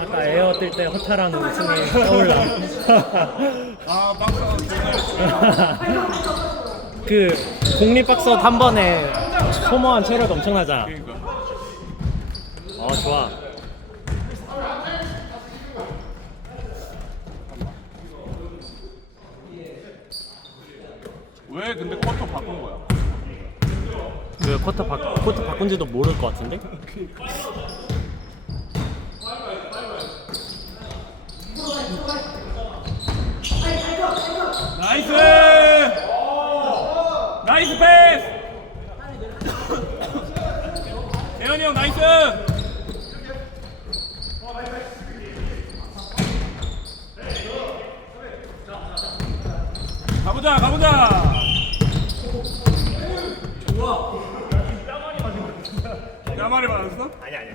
아까 에어 뜰 때 허타랑 우승이 떠올라. 아 박사 그 공립 박스업 한 번에 소모한 체력 엄청나잖아. 그러니까 어 좋아. 왜 근데 쿼터 바꾼 거야? 그 쿼터 바 쿼터 바꾼지도 모를 것 같은데? 나이스! 나이스 패스! 대현이 형 나이스! 가보자 가보자 야말이 맞았어? 아니 아니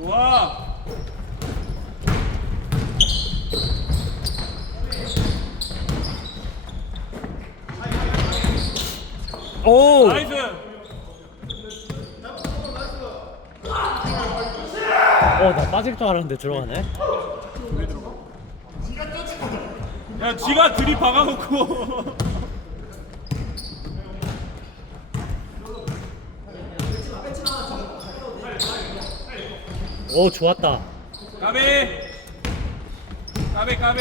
좋아 오! 나이스 어 나 빠질 줄 알았는데 들어가네. 야 지가 들이 박아놓고 오 좋았다. 까비 까비 까비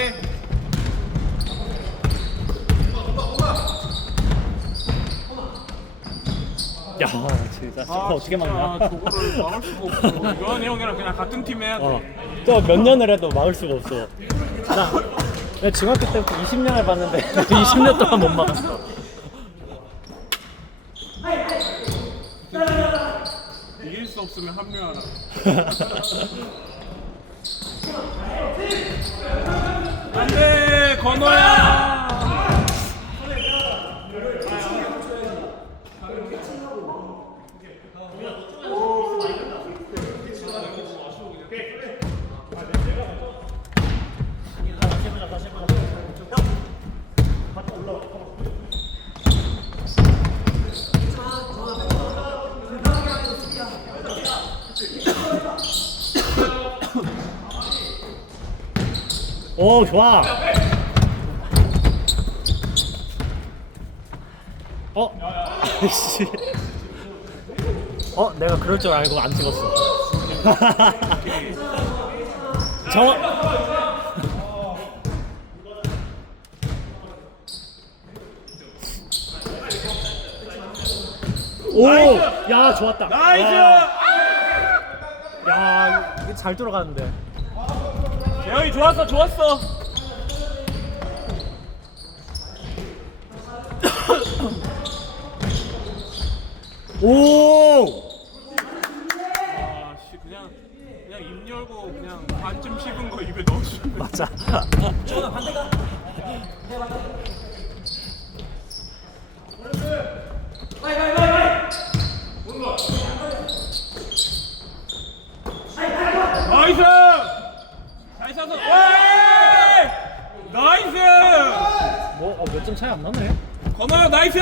야 진짜 슈퍼 어떻게 막냐? 아, 저거를 막을 수가 없어 유한이 형이랑 그냥 같은 팀 해야 돼 어. 또 몇 년을 해도 막을 수가 없어. 나, 나 중학교 때부터 20년을 봤는데 20년 동안 못 막았어. 이길 수 없으면 합류하라 안돼 건호야 오 좋아. 어? 아이씨. 어 내가 그럴 줄 알고 안 찍었어. 저. 오, 야 좋았다. 나이스 와, 야, 이게 잘 들어가는데. 재영이 좋았어 좋았어. 오, 아씨 그냥 그냥 입 열고 그냥 반쯤 씹은 거 입에 넣어주면 맞아. 나이스 잘 쏴서 와 나이스 점 차이 안 나네. 건호야 나이스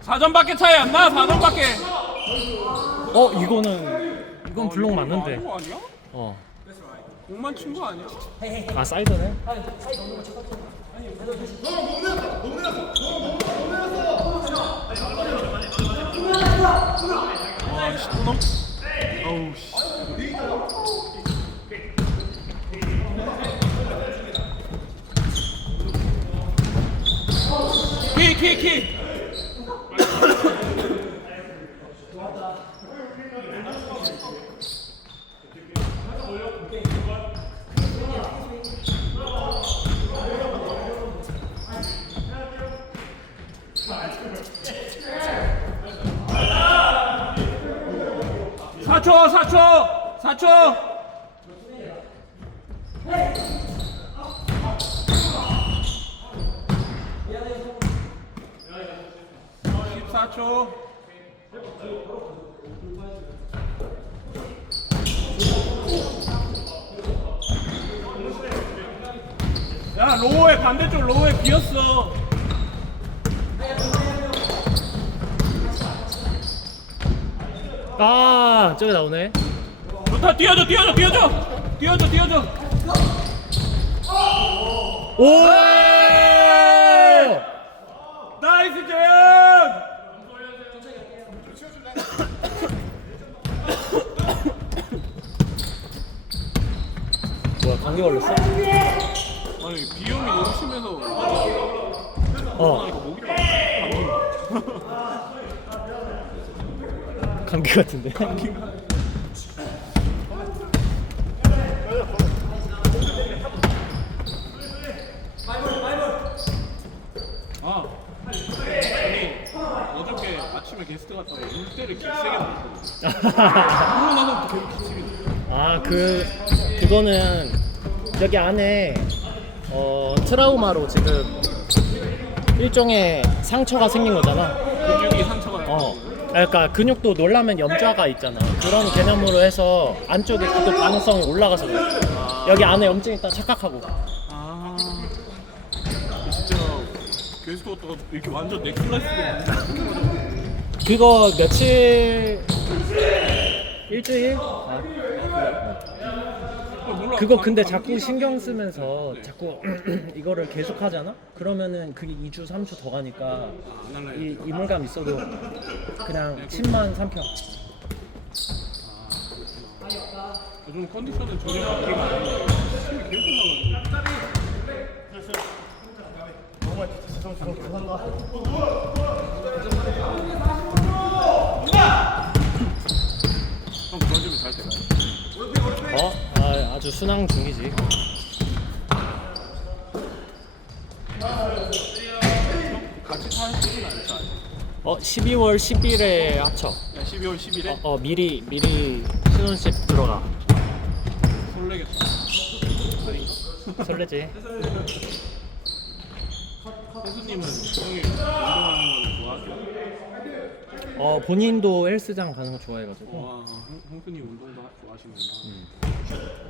사점밖에 차이 안 나, 4점밖에. 어, 이거는 이건 블록 맞는데. 거 아니야? 어, 공만 친 거 아니야? 아 사이드네. 와, 씨, 또 넘. 어우, 씨. 키키. 사초 사초 사초. 4초. 야, 로우에 반대쪽 로우에 비었어. 아 저기 나오네 좋다, 뛰어줘, 뛰어줘, 뛰어줘. 뛰어줘, 뛰어줘. 오 나이스 제이! 뭐야 감기 걸렸어? 아니 비염이 너무 심해서 어 하니까 목이 감기 같은데 아 아니 어저께 아침에 게스트 갔다가 물때를 개세게 맞았거든. 그러고 나서부터 계속 기침이 나. 아그 그거는 여기 안에 어 트라우마로 지금 일종의 상처가 생긴 거잖아. 근육이 상처가 나. 어. 그러니까 근육도 놀라면 염좌가 있잖아. 그런 개념으로 해서 안쪽에 기도 가능성이 올라가서 그래. 여기 안에 염증 있다 착각하고. 아 진짜 게스트 갔다가 이렇게 완전 넥슬라이스가 그거 며칠 일주일? 아, 몰라. 그거 근데 자꾸 신경 쓰면서 자꾸 이거를 계속 하잖아? 그러면은 그게 2주, 3주 더 가니까 안 할래. 이 이물감 있어도 그냥 침만 삼켜. 요즘 컨디션은 전혀 아닌데 힘이 계속 나가지고. 형 브라질은 잘 돼. 어? 아, 아주 순항 중이지. 어, 12월 10일에 합쳐. 야 12월 10일에 어, 어 미리 미리 신혼집 들어가. 설레겠다. 설레지. 혜수님은 형이 운동하는 걸 좋아하죠? 어, 본인도 헬스장 가는 거 좋아해가지고. 와, 형- 형수님 운동도 좋아하시는구나.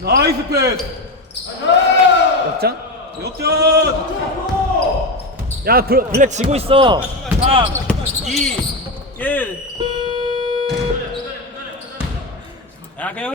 나이스 패스! 역전? 역전! 야, 블, 블랙 지고 있어. 3, 2, 1. 야, 그냥